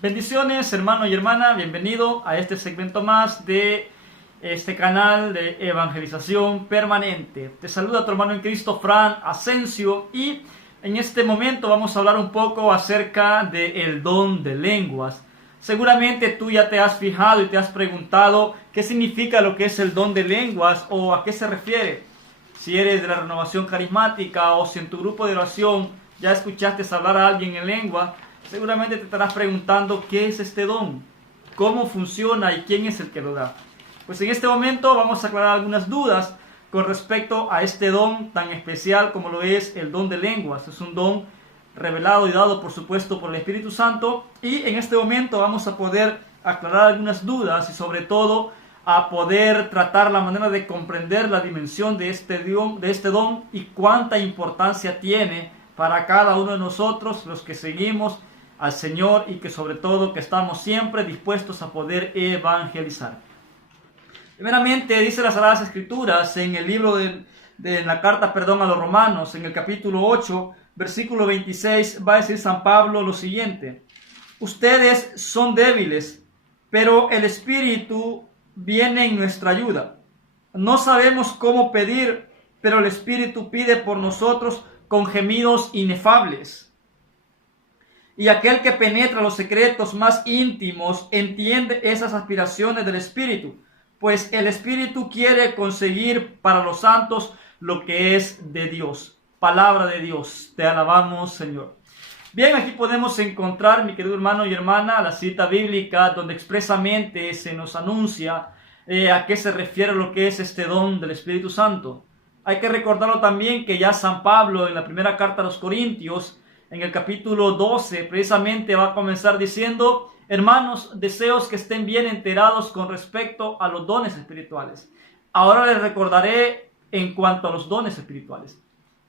Bendiciones, hermano y hermana, bienvenido a este segmento más de este canal de evangelización permanente. Te saluda tu hermano en Cristo, Fran Asensio, y en este momento vamos a hablar un poco acerca del don de lenguas. Seguramente tú ya te has fijado y te has preguntado qué significa lo que es el don de lenguas o a qué se refiere. Si eres de la renovación carismática o si en tu grupo de oración ya escuchaste hablar a alguien en lengua, seguramente te estarás preguntando qué es este don, cómo funciona y quién es el que lo da. Pues en este momento vamos a aclarar algunas dudas con respecto a este don tan especial como lo es el don de lenguas. Es un don revelado y dado, por supuesto, por el Espíritu Santo, y en este momento vamos a poder aclarar algunas dudas y sobre todo a poder tratar la manera de comprender la dimensión de este don y cuánta importancia tiene para cada uno de nosotros, los que seguimos al Señor y que sobre todo que estamos siempre dispuestos a poder evangelizar. Primeramente dice las Sagradas Escrituras en el libro de la carta a los Romanos, en el capítulo 8, versículo 26, va a decir San Pablo lo siguiente: ustedes son débiles, pero el Espíritu viene en nuestra ayuda. No sabemos cómo pedir, pero el Espíritu pide por nosotros con gemidos inefables. Y aquel que penetra los secretos más íntimos entiende esas aspiraciones del Espíritu, pues el Espíritu quiere conseguir para los santos lo que es de Dios. Palabra de Dios, te alabamos, Señor. Bien, aquí podemos encontrar, mi querido hermano y hermana, la cita bíblica donde expresamente se nos anuncia a qué se refiere lo que es este don del Espíritu Santo. Hay que recordarlo también que ya San Pablo en la primera carta a los Corintios, en el capítulo 12, precisamente va a comenzar diciendo: hermanos, deseos que estén bien enterados con respecto a los dones espirituales. Ahora les recordaré en cuanto a los dones espirituales.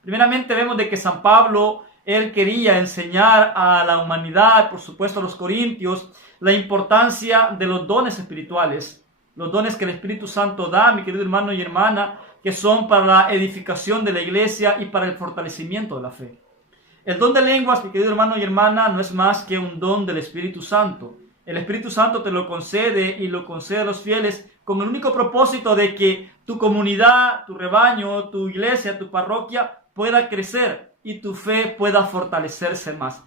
Primeramente vemos de que San Pablo, él quería enseñar a la humanidad, por supuesto a los corintios, la importancia de los dones espirituales. Los dones que el Espíritu Santo da, mi querido hermano y hermana, que son para la edificación de la iglesia y para el fortalecimiento de la fe. El don de lenguas, mi querido hermano y hermana, no es más que un don del Espíritu Santo. El Espíritu Santo te lo concede y lo concede a los fieles con el único propósito de que tu comunidad, tu rebaño, tu iglesia, tu parroquia pueda crecer y tu fe pueda fortalecerse más.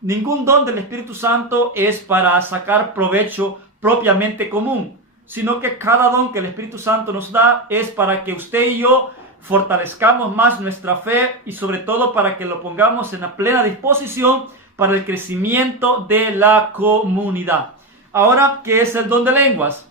Ningún don del Espíritu Santo es para sacar provecho propiamente común, sino que cada don que el Espíritu Santo nos da es para que usted y yo fortalezcamos más nuestra fe y sobre todo para que lo pongamos en la plena disposición para el crecimiento de la comunidad. Ahora, ¿qué es el don de lenguas?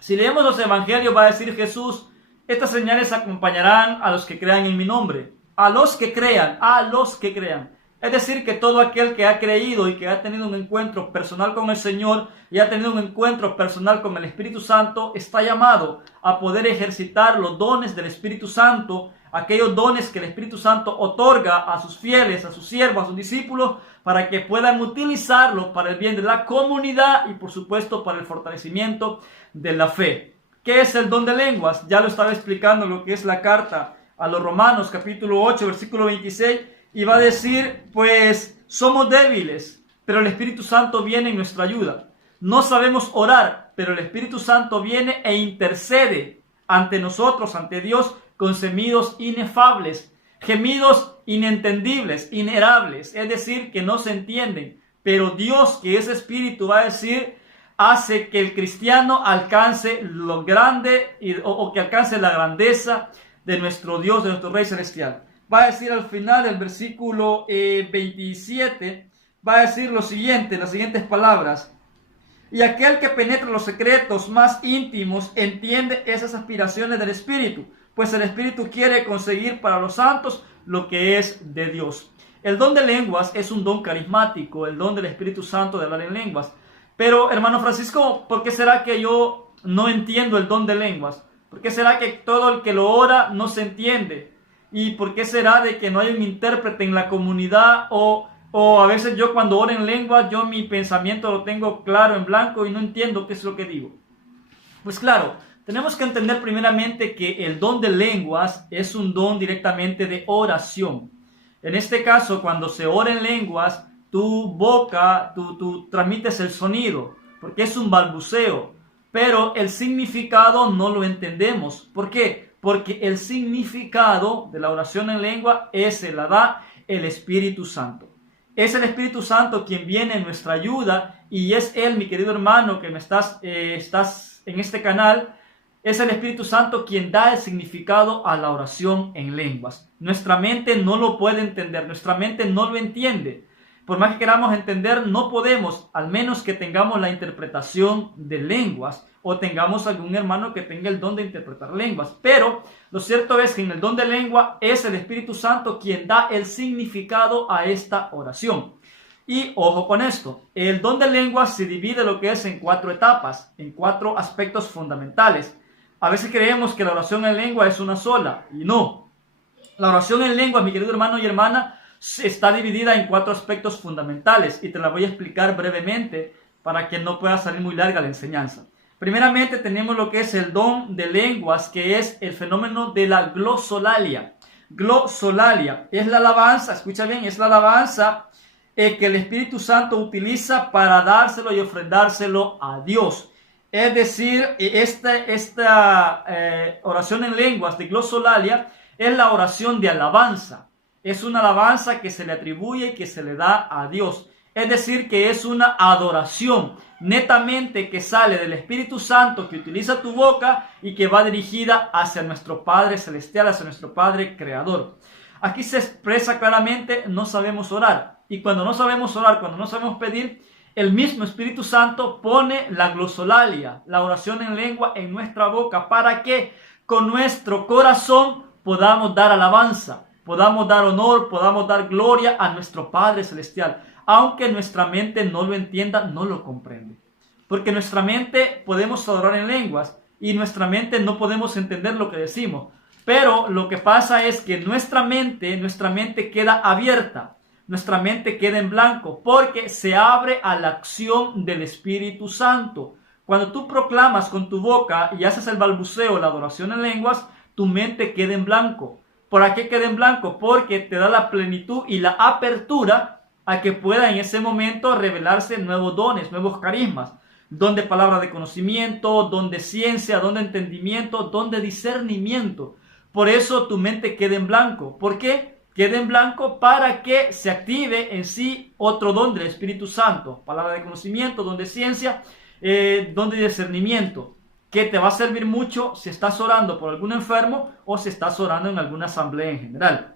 Si leemos los evangelios, va a decir Jesús: estas señales acompañarán a los que crean en mi nombre. A los que crean, a los que crean. Es decir, que todo aquel que ha creído y que ha tenido un encuentro personal con el Señor y ha tenido un encuentro personal con el Espíritu Santo está llamado a poder ejercitar los dones del Espíritu Santo, aquellos dones que el Espíritu Santo otorga a sus fieles, a sus siervos, a sus discípulos, para que puedan utilizarlos para el bien de la comunidad y por supuesto para el fortalecimiento de la fe. ¿Qué es el don de lenguas? Ya lo estaba explicando lo que es la carta a los Romanos, capítulo 8, versículo 26, y va a decir, pues somos débiles, pero el Espíritu Santo viene en nuestra ayuda. No sabemos orar, pero el Espíritu Santo viene e intercede ante nosotros, ante Dios, con gemidos inefables, gemidos inentendibles, inerables, es decir, que no se entienden. Pero Dios, que es Espíritu, va a decir, hace que el cristiano alcance lo grande o que alcance la grandeza de nuestro Dios, de nuestro Rey Celestial. Va a decir al final del versículo 27, va a decir lo siguiente, las siguientes palabras: y aquel que penetra los secretos más íntimos entiende esas aspiraciones del Espíritu, pues el Espíritu quiere conseguir para los santos lo que es de Dios. El don de lenguas es un don carismático, el don del Espíritu Santo de hablar en lenguas. Pero, hermano Francisco, ¿por qué será que yo no entiendo el don de lenguas? ¿Por qué será que todo el que lo ora no se entiende? ¿Y por qué será de que no hay un intérprete en la comunidad? O a veces yo cuando oro en lengua, mi pensamiento lo tengo claro en blanco y no entiendo qué es lo que digo. Pues claro, Tenemos que entender primeramente que el don de lenguas es un don directamente de oración. En este caso, cuando se ora en lenguas, tu boca, tú transmites el sonido, porque es un balbuceo, pero el significado no lo entendemos. ¿Por qué? Porque el significado de la oración en lengua se la da el Espíritu Santo. Es el Espíritu Santo quien viene en nuestra ayuda y es Él, mi querido hermano, que me estás en este canal. Es el Espíritu Santo quien da el significado a la oración en lenguas. Nuestra mente no lo puede entender, nuestra mente no lo entiende. Por más que queramos entender, no podemos, al menos que tengamos la interpretación de lenguas o tengamos algún hermano que tenga el don de interpretar lenguas. Pero lo cierto es que en el don de lengua es el Espíritu Santo quien da el significado a esta oración. Y ojo con esto, el don de lenguas se divide lo que es en 4 etapas, en 4 aspectos fundamentales. A veces creemos que la oración en lengua es una sola, y no. La oración en lengua, mi querido hermano y hermana, está dividida en 4 aspectos fundamentales, y te la voy a explicar brevemente para que no pueda salir muy larga la enseñanza. Primeramente tenemos lo que es el don de lenguas, que es el fenómeno de la glosolalia. Glosolalia es la alabanza, escucha bien, es la alabanza que el Espíritu Santo utiliza para dárselo y ofrendárselo a Dios. Es decir, esta oración en lenguas de glosolalia es la oración de alabanza. Es una alabanza que se le atribuye y que se le da a Dios. Es decir, que es una adoración netamente que sale del Espíritu Santo, que utiliza tu boca y que va dirigida hacia nuestro Padre Celestial, hacia nuestro Padre Creador. Aquí se expresa claramente, no sabemos orar. Y cuando no sabemos orar, cuando no sabemos pedir, el mismo Espíritu Santo pone la glosolalia, la oración en lengua, en nuestra boca para que con nuestro corazón podamos dar alabanza, podamos dar honor, podamos dar gloria a nuestro Padre Celestial, aunque nuestra mente no lo entienda, no lo comprende. Porque nuestra mente podemos adorar en lenguas y nuestra mente no podemos entender lo que decimos. Pero lo que pasa es que nuestra mente queda abierta. Nuestra mente queda en blanco porque se abre a la acción del Espíritu Santo. Cuando tú proclamas con tu boca y haces el balbuceo, la adoración en lenguas, tu mente queda en blanco. ¿Por qué queda en blanco? Porque te da la plenitud y la apertura a que pueda en ese momento revelarse nuevos dones, nuevos carismas. Don de palabra de conocimiento, don de ciencia, don de entendimiento, don de discernimiento. Por eso tu mente queda en blanco. ¿Por qué? Quede en blanco para que se active en sí otro don del Espíritu Santo, palabra de conocimiento, don de ciencia, don de discernimiento, que te va a servir mucho si estás orando por algún enfermo o si estás orando en alguna asamblea en general.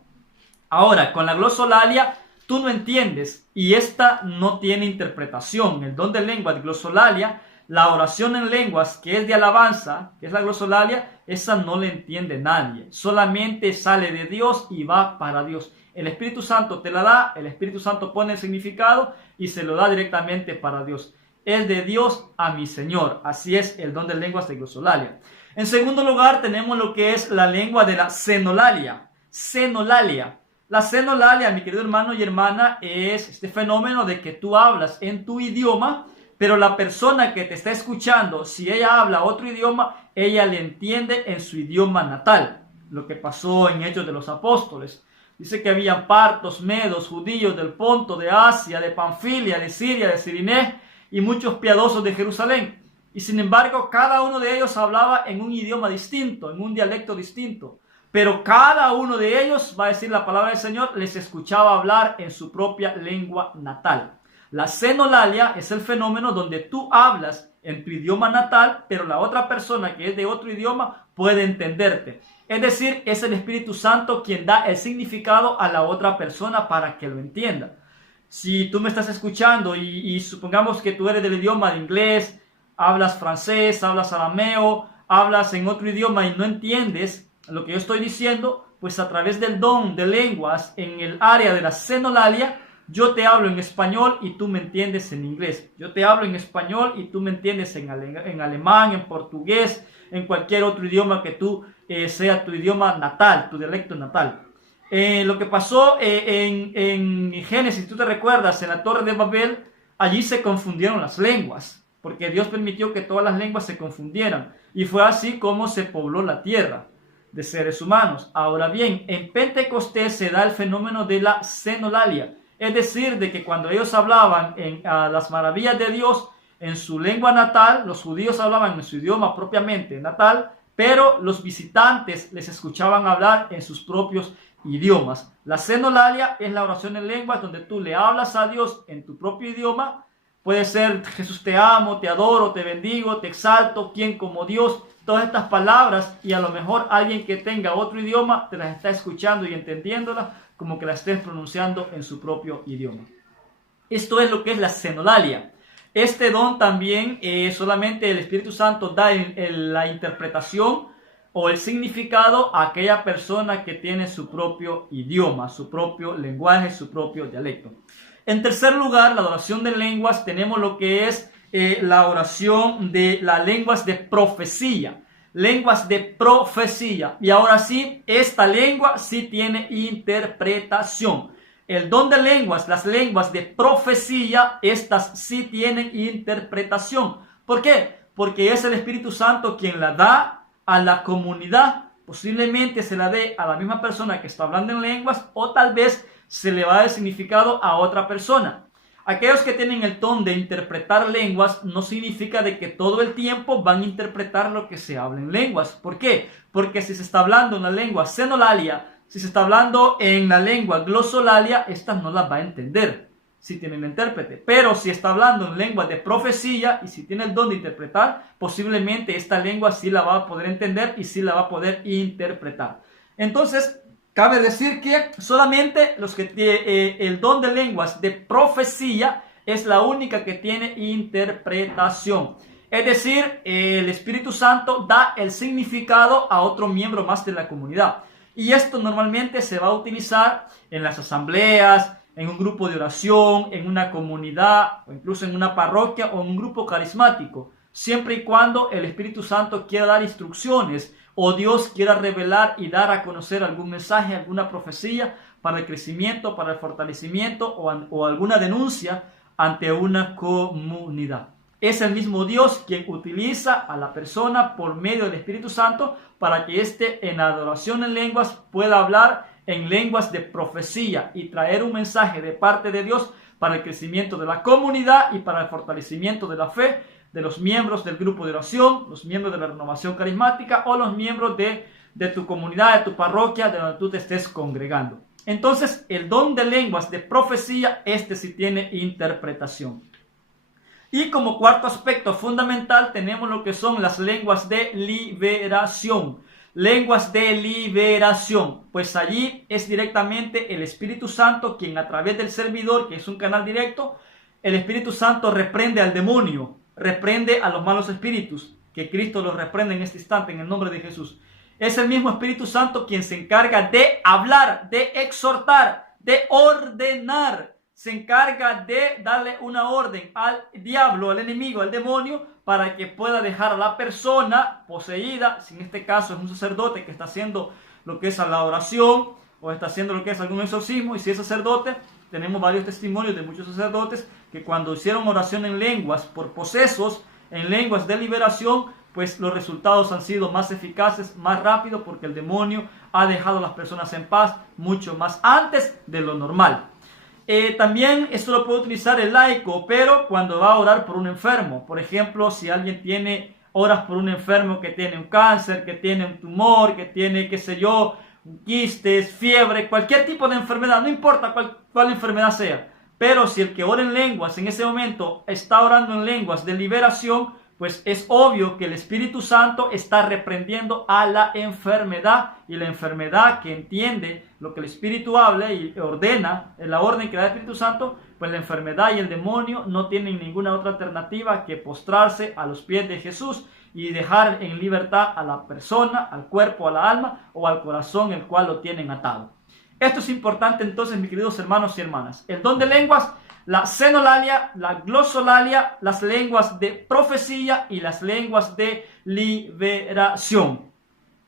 Ahora, con la glosolalia tú no entiendes y esta no tiene interpretación. El don de lengua de glosolalia, la oración en lenguas que es de alabanza, que es la glosolalia, esa no le entiende nadie. Solamente sale de Dios y va para Dios. El Espíritu Santo te la da, el Espíritu Santo pone el significado y se lo da directamente para Dios. Es de Dios a mi Señor. Así es el don de lenguas de glosolalia. En segundo lugar tenemos lo que es la lengua de la senolalia. Senolalia. La senolalia, mi querido hermano y hermana, es este fenómeno de que tú hablas en tu idioma, pero la persona que te está escuchando, si ella habla otro idioma, ella le entiende en su idioma natal. Lo que pasó en Hechos de los Apóstoles. Dice que había partos, medos, judíos del Ponto, de Asia, de Panfilia, de Siria, de Cirinés y muchos piadosos de Jerusalén. Y sin embargo, cada uno de ellos hablaba en un idioma distinto, en un dialecto distinto. Pero cada uno de ellos, va a decir la palabra del Señor, les escuchaba hablar en su propia lengua natal. La senolalia es el fenómeno donde tú hablas en tu idioma natal, pero la otra persona que es de otro idioma puede entenderte. Es decir, es el Espíritu Santo quien da el significado a la otra persona para que lo entienda. Si tú me estás escuchando y supongamos que tú eres del idioma de inglés, hablas francés, hablas arameo, hablas en otro idioma y no entiendes lo que yo estoy diciendo, pues a través del don de lenguas en el área de la senolalia, yo te hablo en español y tú me entiendes en inglés. Yo te hablo en español y tú me entiendes en alemán, en portugués, en cualquier otro idioma que tú sea tu idioma natal, tu dialecto natal. Lo que pasó en Génesis, tú te recuerdas, en la Torre de Babel, allí se confundieron las lenguas. porque Dios permitió que todas las lenguas se confundieran, y fue así como se pobló la tierra de seres humanos. Ahora bien, en Pentecostés se da el fenómeno de la xenolalia, es decir, de que cuando ellos hablaban a las maravillas de Dios en su lengua natal, los judíos hablaban en su idioma propiamente natal, pero los visitantes les escuchaban hablar en sus propios idiomas. La xenolalia es la oración en lenguas donde tú le hablas a Dios en tu propio idioma. Puede ser Jesús te amo, te adoro, te bendigo, te exalto, quién como Dios. Todas estas palabras, y a lo mejor alguien que tenga otro idioma te las está escuchando y entendiéndolas como que las estés pronunciando en su propio idioma. Esto es lo que es la xenolalia. Este don también solamente el Espíritu Santo da la interpretación o el significado a aquella persona que tiene su propio idioma, su propio lenguaje, su propio dialecto. En tercer lugar, la adoración de lenguas, tenemos lo que es la oración de las lenguas de profecía. Lenguas de profecía. Y ahora sí, esta lengua sí tiene interpretación. El don de lenguas, las lenguas de profecía, estas sí tienen interpretación. ¿Por qué? Porque es el Espíritu Santo quien la da a la comunidad. Posiblemente se la dé a la misma persona que está hablando en lenguas, o tal vez se le va a dar el significado a otra persona. Aquellos que tienen el don de interpretar lenguas no significa de que todo el tiempo van a interpretar lo que se habla en lenguas. ¿Por qué? Porque si se está hablando en la lengua xenolalia, si se está hablando en la lengua glosolalia, estas no las va a entender si tiene el intérprete. Pero si está hablando en lengua de profecía y si tiene el don de interpretar, posiblemente esta lengua sí la va a poder entender y sí la va a poder interpretar. Entonces, cabe decir que solamente los que tienen el don de lenguas de profecía es la única que tiene interpretación. Es decir, el Espíritu Santo da el significado a otro miembro más de la comunidad. Y esto normalmente se va a utilizar en las asambleas, en un grupo de oración, en una comunidad, o incluso en una parroquia o en un grupo carismático, siempre y cuando el Espíritu Santo quiera dar instrucciones o Dios quiera revelar y dar a conocer algún mensaje, alguna profecía para el crecimiento, para el fortalecimiento o alguna denuncia ante una comunidad. Es el mismo Dios quien utiliza a la persona por medio del Espíritu Santo para que éste en adoración en lenguas pueda hablar en lenguas de profecía y traer un mensaje de parte de Dios para el crecimiento de la comunidad y para el fortalecimiento de la fe de los miembros del grupo de oración, los miembros de la renovación carismática o los miembros de tu comunidad, de tu parroquia, de donde tú te estés congregando. Entonces, el don de lenguas de profecía, este sí tiene interpretación. Y como cuarto aspecto fundamental tenemos lo que son las lenguas de liberación. Lenguas de liberación. Pues allí es directamente el Espíritu Santo quien a través del servidor, que es un canal directo, el Espíritu Santo reprende al demonio, reprende a los malos espíritus, que Cristo los reprende en este instante en el nombre de Jesús. Es el mismo Espíritu Santo quien se encarga de hablar, de exhortar, de ordenar. Se encarga de darle una orden al diablo, al enemigo, al demonio, para que pueda dejar a la persona poseída, si en este caso es un sacerdote que está haciendo lo que es la oración, o está haciendo lo que es algún exorcismo, y si es sacerdote, tenemos varios testimonios de muchos sacerdotes que cuando hicieron oración en lenguas por posesos, en lenguas de liberación, pues los resultados han sido más eficaces, más rápido, porque el demonio ha dejado a las personas en paz mucho más antes de lo normal. También esto lo puede utilizar el laico, pero cuando va a orar por un enfermo. Por ejemplo, si alguien oras por un enfermo que tiene un cáncer, que tiene un tumor, que tiene, qué sé yo, quistes, fiebre, cualquier tipo de enfermedad, no importa cuál enfermedad sea. Pero si el que ora en lenguas en ese momento está orando en lenguas de liberación, pues es obvio que el Espíritu Santo está reprendiendo a la enfermedad, y la enfermedad que entiende lo que el Espíritu habla y ordena, la orden que da el Espíritu Santo, pues la enfermedad y el demonio no tienen ninguna otra alternativa que postrarse a los pies de Jesús y dejar en libertad a la persona, al cuerpo, a la alma o al corazón el cual lo tienen atado. Esto es importante entonces, mis queridos hermanos y hermanas. El don de lenguas, la xenolalia, la glosolalia, las lenguas de profecía y las lenguas de liberación.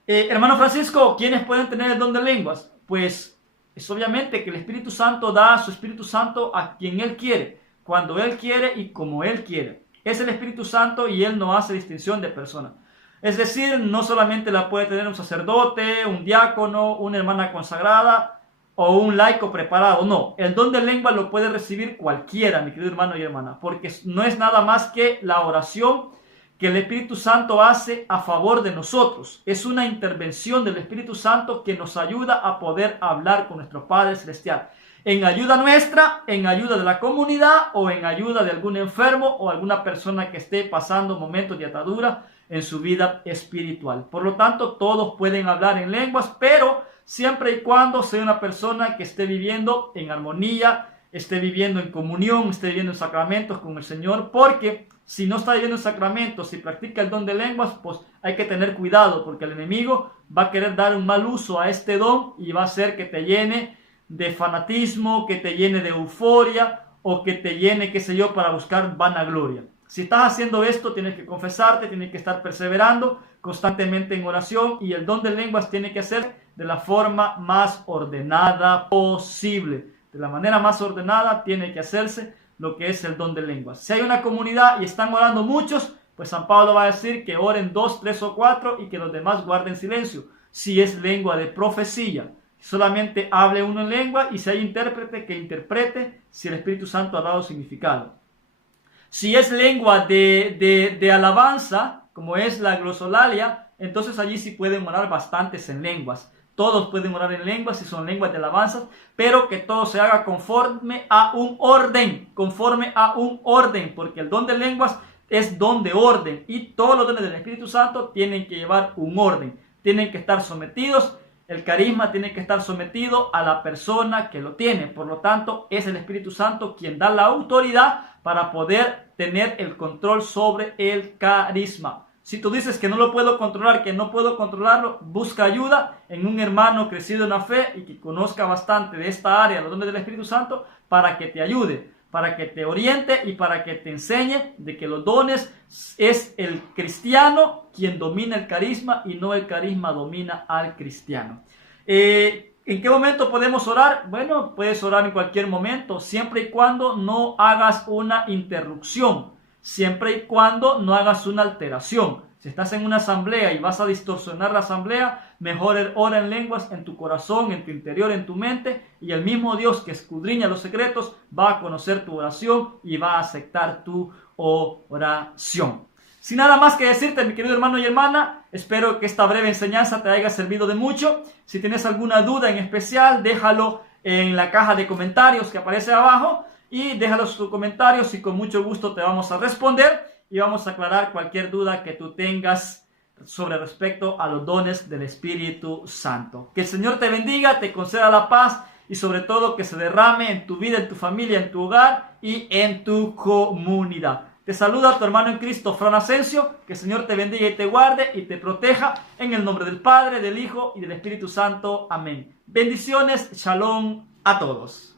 Hermano Francisco, ¿quiénes pueden tener el don de lenguas? Pues es obviamente que el Espíritu Santo da a su Espíritu Santo a quien Él quiere, cuando Él quiere y como Él quiere. Es el Espíritu Santo y Él no hace distinción de personas. Es decir, no solamente la puede tener un sacerdote, un diácono, una hermana consagrada o un laico preparado. No, el don de lengua lo puede recibir cualquiera, mi querido hermano y hermana, porque no es nada más que la oración que el Espíritu Santo hace a favor de nosotros. Es una intervención del Espíritu Santo que nos ayuda a poder hablar con nuestro Padre Celestial. En ayuda nuestra, en ayuda de la comunidad o en ayuda de algún enfermo o alguna persona que esté pasando momentos de atadura en su vida espiritual. Por lo tanto, todos pueden hablar en lenguas, pero siempre y cuando sea una persona que esté viviendo en armonía, esté viviendo en comunión, esté viviendo en sacramentos con el Señor, porque si no está viviendo en sacramentos, si practica el don de lenguas, pues hay que tener cuidado, porque el enemigo va a querer dar un mal uso a este don y va a hacer que te llene de fanatismo, que te llene de euforia o que te llene, qué sé yo, para buscar vanagloria. Si estás haciendo esto, tienes que confesarte, tienes que estar perseverando constantemente en oración y el don de lenguas tiene que ser de la forma más ordenada posible. De la manera más ordenada tiene que hacerse lo que es el don de lenguas. Si hay una comunidad y están orando muchos, pues San Pablo va a decir que oren 2, 3 o 4 y que los demás guarden silencio. Si es lengua de profecía, solamente hable uno en lengua y si hay intérprete, que interprete si el Espíritu Santo ha dado significado. Si es lengua de alabanza, como es la glosolalia, entonces allí sí pueden orar bastantes en lenguas. Todos pueden orar en lenguas si son lenguas de alabanza, pero que todo se haga conforme a un orden, porque el don de lenguas es don de orden y todos los dones del Espíritu Santo tienen que llevar un orden, tienen que estar sometidos. El carisma tiene que estar sometido a la persona que lo tiene. Por lo tanto, es el Espíritu Santo quien da la autoridad para poder tener el control sobre el carisma. Si tú dices que no lo puedo controlar, que no puedo controlarlo, busca ayuda en un hermano crecido en la fe y que conozca bastante de esta área, los dones del Espíritu Santo, para que te ayude, para que te oriente y para que te enseñe de que los dones es el cristiano quien domina el carisma y no el carisma domina al cristiano. ¿En qué momento podemos orar? Bueno, puedes orar en cualquier momento, siempre y cuando no hagas una interrupción, siempre y cuando no hagas una alteración. Si estás en una asamblea y vas a distorsionar la asamblea, mejor ora en lenguas en tu corazón, en tu interior, en tu mente, y el mismo Dios que escudriña los secretos va a conocer tu oración y va a aceptar tu oración. Sin nada más que decirte, mi querido hermano y hermana, espero que esta breve enseñanza te haya servido de mucho. Si tienes alguna duda en especial, déjalo en la caja de comentarios que aparece abajo y déjalos tus comentarios y con mucho gusto te vamos a responder y vamos a aclarar cualquier duda que tú tengas sobre respecto a los dones del Espíritu Santo. Que el Señor te bendiga, te conceda la paz y sobre todo que se derrame en tu vida, en tu familia, en tu hogar y en tu comunidad. Te saluda tu hermano en Cristo, Fran Asensio. Que el Señor te bendiga y te guarde y te proteja en el nombre del Padre, del Hijo y del Espíritu Santo. Amén. Bendiciones, shalom a todos.